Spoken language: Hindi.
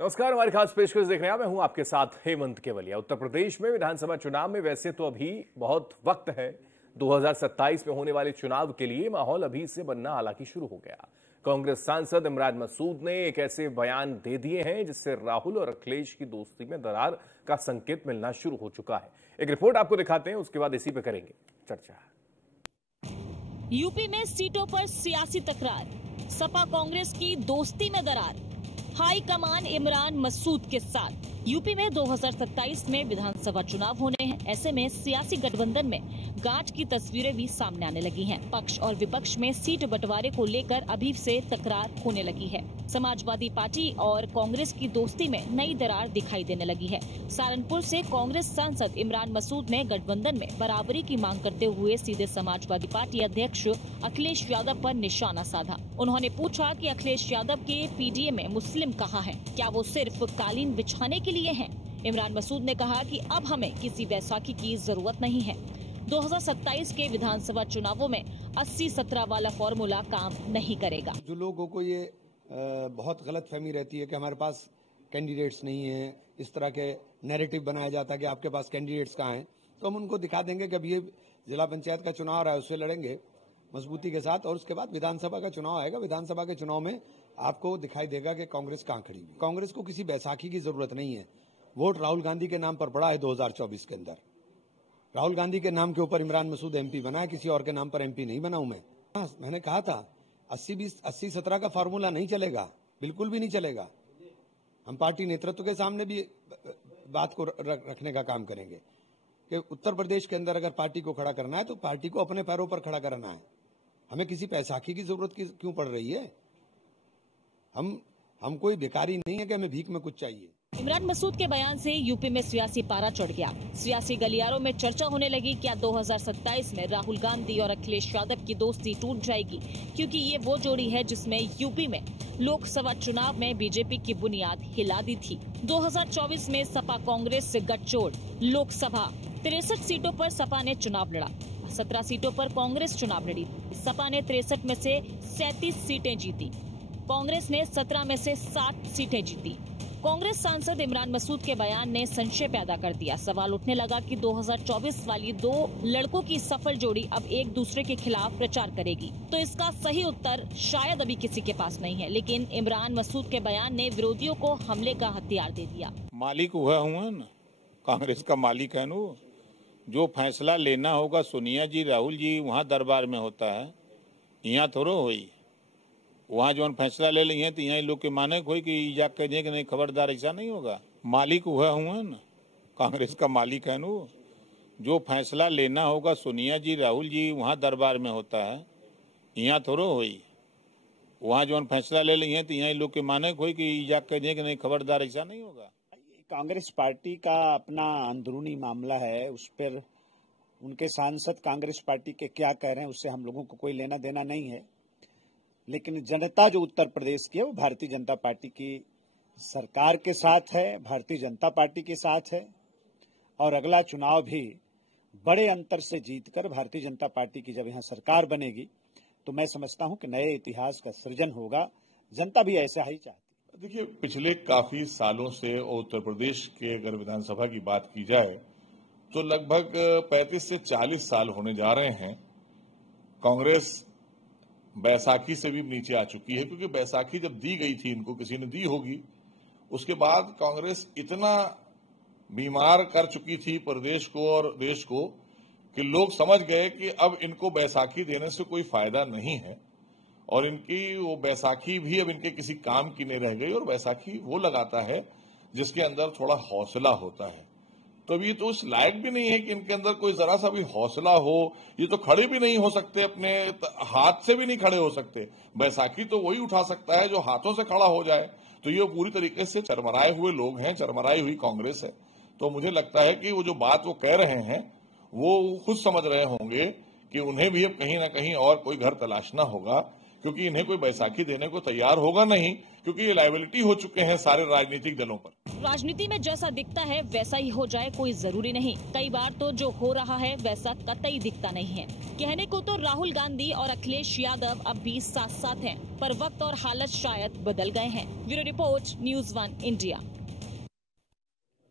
नमस्कार, हमारी खास पेशकश देख रहे हैं। मैं हूं आपके साथ हेमंत केवलिया। उत्तर प्रदेश में विधानसभा चुनाव में वैसे तो अभी बहुत वक्त है। 2027 में होने वाले चुनाव के लिए माहौल अभी से बनना हालांकि शुरू हो गया। कांग्रेस सांसद इमरान मसूद ने एक ऐसे बयान दे दिए हैं जिससे राहुल और अखिलेश की दोस्ती में दरार का संकेत मिलना शुरू हो चुका है। एक रिपोर्ट आपको दिखाते हैं, उसके बाद इसी पे करेंगे चर्चा। यूपी में सीटों पर सियासी तकरार, सपा कांग्रेस की दोस्ती में दरार, हाई कमान इमरान मसूद के साथ। यूपी में 2027 में विधानसभा चुनाव होने हैं। ऐसे में सियासी गठबंधन में गांठ की तस्वीरें भी सामने आने लगी हैं। पक्ष और विपक्ष में सीट बंटवारे को लेकर अभी से तकरार होने लगी है। समाजवादी पार्टी और कांग्रेस की दोस्ती में नई दरार दिखाई देने लगी है। सहारनपुर से कांग्रेस सांसद इमरान मसूद ने गठबंधन में बराबरी की मांग करते हुए सीधे समाजवादी पार्टी अध्यक्ष अखिलेश यादव पर निशाना साधा। उन्होंने पूछा कि अखिलेश यादव के पीडीए में मुस्लिम कहाँ हैं? क्या वो सिर्फ कालीन बिछाने के लिए हैं? इमरान मसूद ने कहा कि अब हमें किसी बैसाखी की जरूरत नहीं है। 2027 के विधानसभा चुनावों में 80-17 वाला फॉर्मूला काम नहीं करेगा। जो लोगों को ये बहुत गलत फहमी रहती है कि हमारे पास कैंडिडेट्स नहीं है, इस तरह के नैरेटिव बनाया जाता है कि आपके पास कैंडिडेट्स कहाँ हैं, तो हम उनको दिखा देंगे कि अभी ये जिला पंचायत का चुनाव रहा है, उससे लड़ेंगे मजबूती के साथ, और उसके बाद विधानसभा का चुनाव आएगा। विधानसभा के चुनाव में आपको दिखाई देगा कि कांग्रेस कहाँ खड़ी हुई। कांग्रेस को किसी बैसाखी की जरूरत नहीं है। वोट राहुल गांधी के नाम पर पड़ा है 2024 के अंदर। राहुल गांधी के नाम के ऊपर इमरान मसूद एमपी बना है, किसी और के नाम पर एमपी नहीं बना हूं मैं। मैंने कहा था 80-17 का फार्मूला नहीं चलेगा, बिल्कुल भी नहीं चलेगा। हम पार्टी नेतृत्व के सामने भी बात को रखने का काम करेंगे कि उत्तर प्रदेश के अंदर अगर पार्टी को खड़ा करना है तो पार्टी को अपने पैरों पर खड़ा करना है। हमें किसी बैसाखी की जरूरत क्यों पड़ रही है? हम कोई भिखारी नहीं है कि हमें भीख में कुछ चाहिए। इमरान मसूद के बयान से यूपी में सियासी पारा चढ़ गया। सियासी गलियारों में चर्चा होने लगी, क्या 2027 में राहुल गांधी और अखिलेश यादव की दोस्ती टूट जाएगी? क्योंकि ये वो जोड़ी है जिसमें यूपी में लोकसभा चुनाव में बीजेपी की बुनियाद हिला दी थी। 2024 में सपा कांग्रेस से गठजोड़, लोकसभा 63 सीटों पर सपा ने चुनाव लड़ा, 17 सीटों पर कांग्रेस चुनाव लड़ी। सपा ने 63 में से 37 सीटें जीती, कांग्रेस ने 17 में से 7 सीटें जीती। कांग्रेस सांसद इमरान मसूद के बयान ने संशय पैदा कर दिया। सवाल उठने लगा कि 2024 वाली दो लड़कों की सफल जोड़ी अब एक दूसरे के खिलाफ प्रचार करेगी। तो इसका सही उत्तर शायद अभी किसी के पास नहीं है, लेकिन इमरान मसूद के बयान ने विरोधियों को हमले का हथियार दे दिया। मालिक हुआ हूँ न, कांग्रेस का मालिक है नु। जो फैसला लेना होगा सोनिया जी, राहुल जी वहाँ दरबार में होता है, यहाँ थोड़ा हुई। वहाँ जो फैसला ले ली है तो यहाँ लोग के माने कोई कि जाग कह दें कि नहीं, खबरदार, ऐसा नहीं होगा। मालिक हुआ हूँ न, कांग्रेस का मालिक है नु। जो फैसला लेना होगा सोनिया जी, राहुल जी वहाँ दरबार में होता है, यहाँ थोड़ा हुई। वहाँ जो फैसला ले ली है तो यहाँ लोग के माने कोई कि जाग कह दें कि नहीं, खबरदार, ऐसा नहीं होगा। कांग्रेस पार्टी का अपना अंदरूनी मामला है, उस पर उनके सांसद कांग्रेस पार्टी के क्या कह रहे हैं उससे हम लोगों को कोई लेना देना नहीं है। लेकिन जनता जो उत्तर प्रदेश की है वो भारतीय जनता पार्टी की सरकार के साथ है, भारतीय जनता पार्टी के साथ है, और अगला चुनाव भी बड़े अंतर से जीतकर भारतीय जनता पार्टी की जब यहाँ सरकार बनेगी तो मैं समझता हूँ कि नए इतिहास का सृजन होगा। जनता भी ऐसा ही चाहती है। देखिए, पिछले काफी सालों से उत्तर प्रदेश के अगर विधानसभा की बात की जाए तो लगभग 35 से 40 साल होने जा रहे हैं। कांग्रेस बैसाखी से भी नीचे आ चुकी है, क्योंकि बैसाखी जब दी गई थी, इनको किसी ने दी होगी, उसके बाद कांग्रेस इतना बीमार कर चुकी थी प्रदेश को और देश को कि लोग समझ गए कि अब इनको बैसाखी देने से कोई फायदा नहीं है, और इनकी वो बैसाखी भी अब इनके किसी काम की नहीं रह गई। और बैसाखी वो लगाता है जिसके अंदर थोड़ा हौसला होता है। तो अब ये तो उस लायक भी नहीं है कि इनके अंदर कोई जरा सा भी हौसला हो। ये तो खड़े भी नहीं हो सकते, अपने हाथ से भी नहीं खड़े हो सकते। बैसाखी तो वही उठा सकता है जो हाथों से खड़ा हो जाए। तो ये पूरी तरीके से चरमराए हुए लोग हैं, चरमराई हुई कांग्रेस है। तो मुझे लगता है कि वो जो बात वो कह रहे हैं वो खुद समझ रहे होंगे कि उन्हें भी अब कहीं ना कहीं और कोई घर तलाशना होगा, क्योंकि इन्हें कोई बैसाखी देने को तैयार होगा नहीं, क्योंकि ये लायबिलिटी हो चुके हैं सारे राजनीतिक दलों पर। राजनीति में जैसा दिखता है वैसा ही हो जाए कोई जरूरी नहीं। कई बार तो जो हो रहा है वैसा कतई दिखता नहीं है। कहने को तो राहुल गांधी और अखिलेश यादव अब भी साथ साथ हैं, पर वक्त और हालत शायद बदल गए हैं। Bureau report, news 1 India.